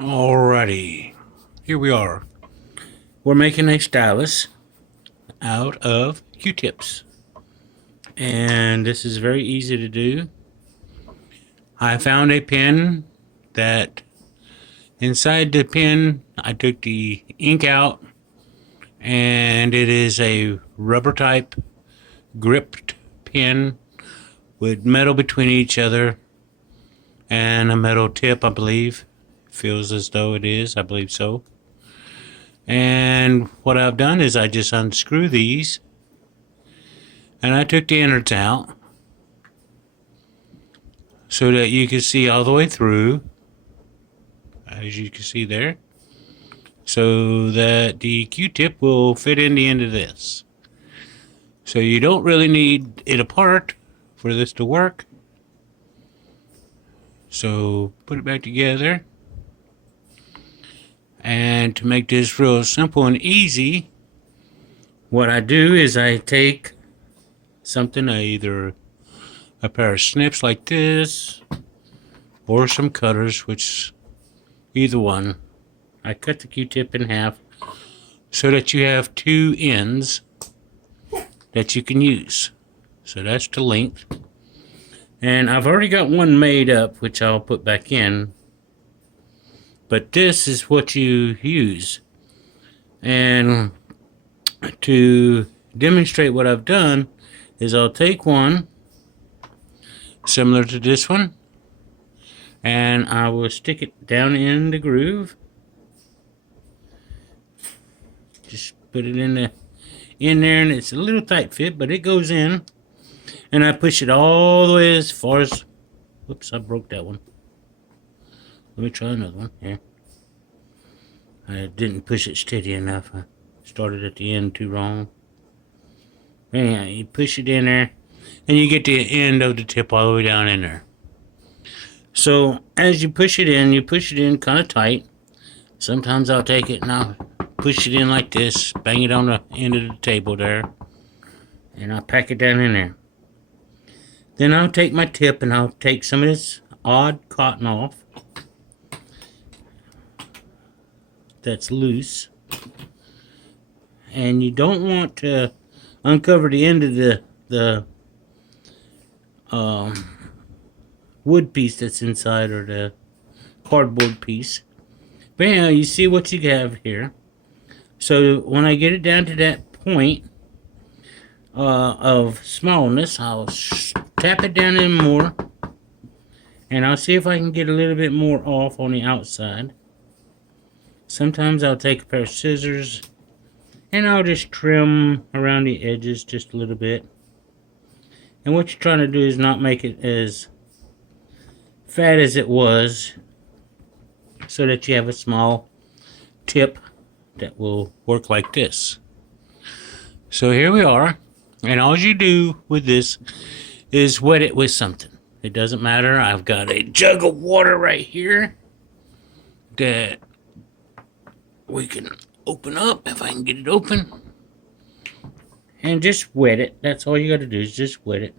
Alrighty, here we are. We're making a stylus out of Q-tips, and this is very easy to do. I found a pen that inside the pen I took the ink out, and it is a rubber type gripped pen with metal between each other and a metal tip, I believe. Feels as though it is, I believe so. And what I've done is I just unscrew these, and I took the innards out so that you can see all the way through, as you can see there, so that the Q-tip will fit in the end of this. So you don't really need it apart for this to work. So put it back together. And to make this real simple and easy, what I do is I take something, either a pair of snips like this, or some cutters, which either one. I cut the Q-tip in half so that you have two ends that you can use. So that's the length. And I've already got one made up, which I'll put back in. But this is what you use. And to demonstrate what I've done is I'll take one similar to this one, and I will stick it down in the groove. Just put it in there, and it's a little tight fit, but it goes in. And I push it all the way as far as, whoops, I broke that one. Let me try another one here. I didn't push it steady enough. I started at the end too wrong. Anyhow, you push it in there, and you get the end of the tip all the way down in there. So as you push it in kind of tight. Sometimes I'll take it and I'll push it in like this, bang it on the end of the table there, and I'll pack it down in there. Then I'll take my tip and I'll take some of this odd cotton off that's loose. And you don't want to uncover the end of the wood piece that's inside, or the cardboard piece. But anyhow, you see what you have here. So when I get it down to that point of smallness, I'll tap it down in more, and I'll see if I can get a little bit more off on the outside. Sometimes I'll take a pair of scissors and I'll just trim around the edges just a little bit. And what you're trying to do is not make it as fat as it was, so that you have a small tip that will work like this. So here we are, and all you do with this is wet it with something. It doesn't matter. I've got a jug of water right here that we can open up, if I can get it open, and just wet it. That's all you got to do, is just wet it.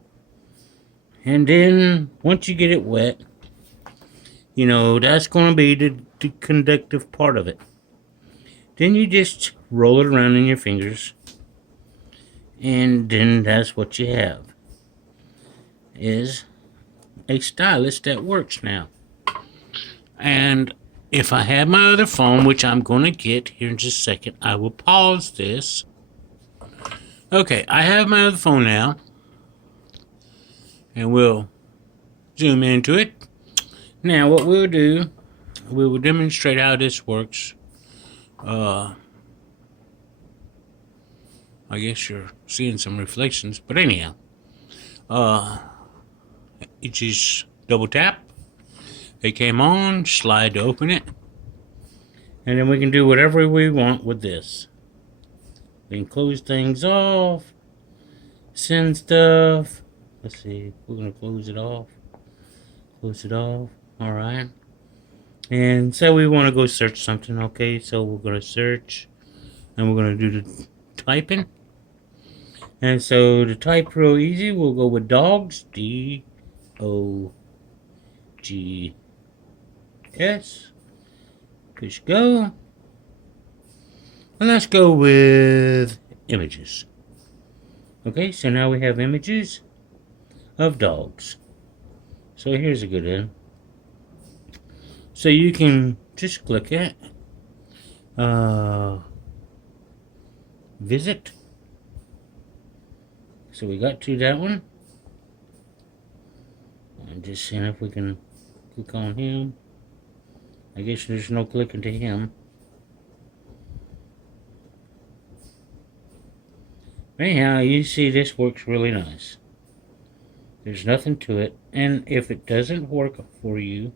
And then once you get it wet, you know, that's going to be the conductive part of it. Then you just roll it around in your fingers, and then that's what you have, is a stylus that works now. And if I have my other phone, which I'm going to get here in just a second, I will pause this. Okay, I have my other phone now, and we'll zoom into it. Now what we'll do, we will demonstrate how this works. I guess you're seeing some reflections, but anyhow, you just double tap. It came on, slide to open it, and then we can do whatever we want with this. We can close things off, send stuff. Let's see, we're going to close it off. Close it off. Alright. And say we want to go search something. Okay, so we're going to search, and we're going to do the typing. And so to type real easy, we'll go with dogs. D-O-G-S. Push go. And let's go with images. Okay, so now we have images of dogs. So here's a good one. So you can just click it. Visit. So we got to that one. And just seeing if we can click on him. I guess there's no clicking to him. Anyhow, you see this works really nice. There's nothing to it. And if it doesn't work for you,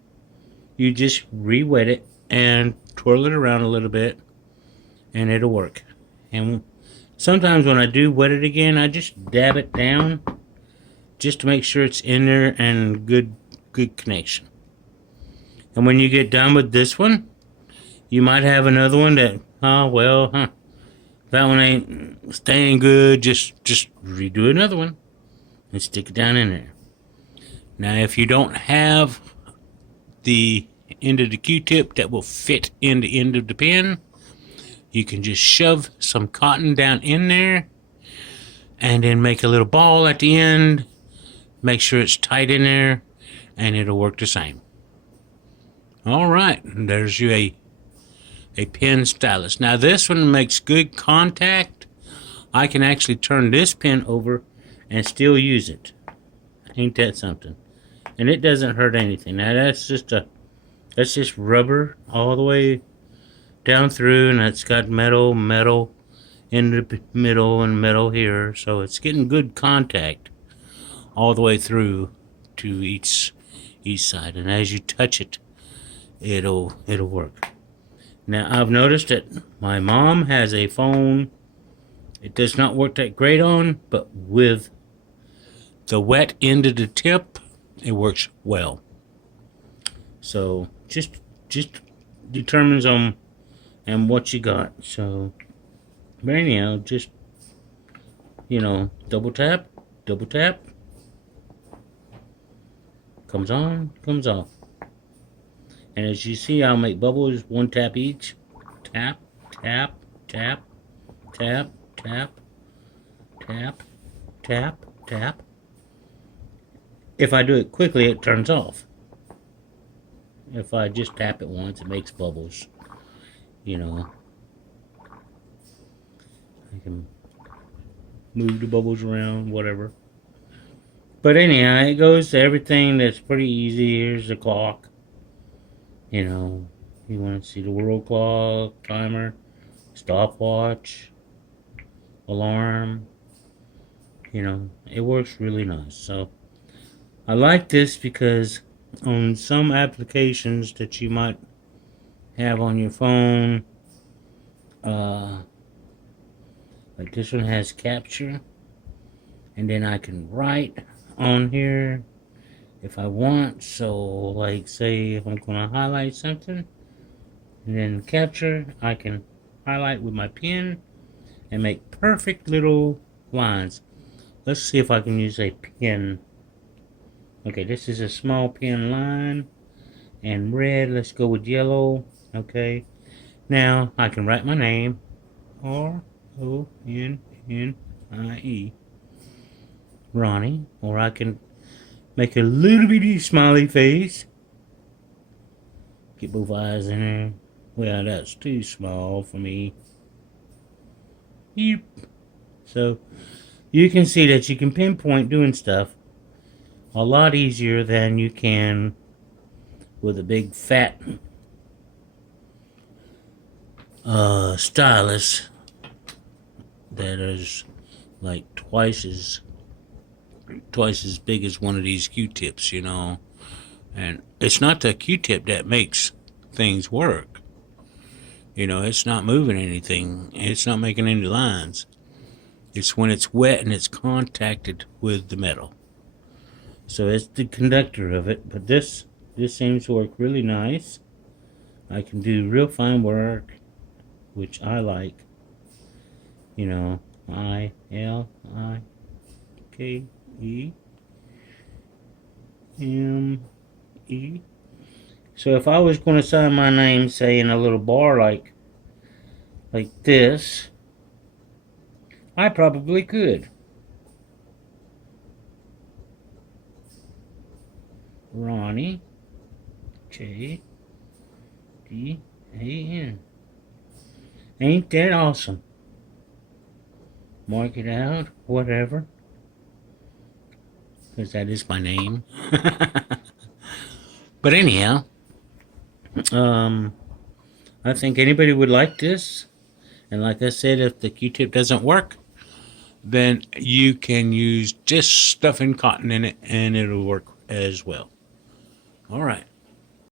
you just re-wet it and twirl it around a little bit and it'll work. And sometimes when I do wet it again, I just dab it down just to make sure it's in there and good connection. And when you get done with this one, you might have another one that, that one ain't staying good. Just redo another one and stick it down in there. Now, if you don't have the end of the Q-tip that will fit in the end of the pen, you can just shove some cotton down in there and then make a little ball at the end. Make sure it's tight in there and it'll work the same. All right, there's you a pen stylus. Now this one makes good contact. I can actually turn this pen over and still use it. Ain't that something? And it doesn't hurt anything. Now that's just rubber all the way down through, and it's got metal in the middle and metal here, so it's getting good contact all the way through to each side. And as you touch it, it'll work. Now I've noticed that my mom has a phone it does not work that great on, but with the wet end of the tip, it works well. So just determines on and what you got. So but anyhow, just double tap, comes on, comes off. And as you see, I'll make bubbles, one tap each. Tap, tap, tap, tap, tap, tap, tap, tap. If I do it quickly, it turns off. If I just tap it once, it makes bubbles. I can move the bubbles around, whatever. But anyhow, it goes to everything that's pretty easy. Here's the clock. You want to see the world clock, timer, stopwatch, alarm. It works really nice. So I like this because on some applications that you might have on your phone, like this one has capture, and then I can write on here if I want. So like say if I'm gonna highlight something and then capture, I can highlight with my pen and make perfect little lines. Let's see if I can use a pen. Okay, this is a small pen line and red. Let's go with yellow. Okay, now I can write my name, R-O-N-N-I-E, Ronnie, or I can make a little bitty smiley face. Get both eyes in there. Well, that's too small for me. Yep. So you can see that you can pinpoint doing stuff a lot easier than you can with a big fat stylus that is like twice as big as one of these Q-tips, and it's not the Q-tip that makes things work. It's not moving anything, it's not making any lines. It's when it's wet and it's contacted with the metal. So it's the conductor of it, but this seems to work really nice. I can do real fine work, which I like. I-L-I-K-E-M-E. So if I was going to sign my name, say in a little bar like this, I probably could. Ronnie J.D.A.N. Ain't that awesome? Mark it out, whatever, because that is my name. But anyhow, I think anybody would like this. And like I said, if the Q-tip doesn't work, then you can use just stuffing cotton in it and it'll work as well. All right.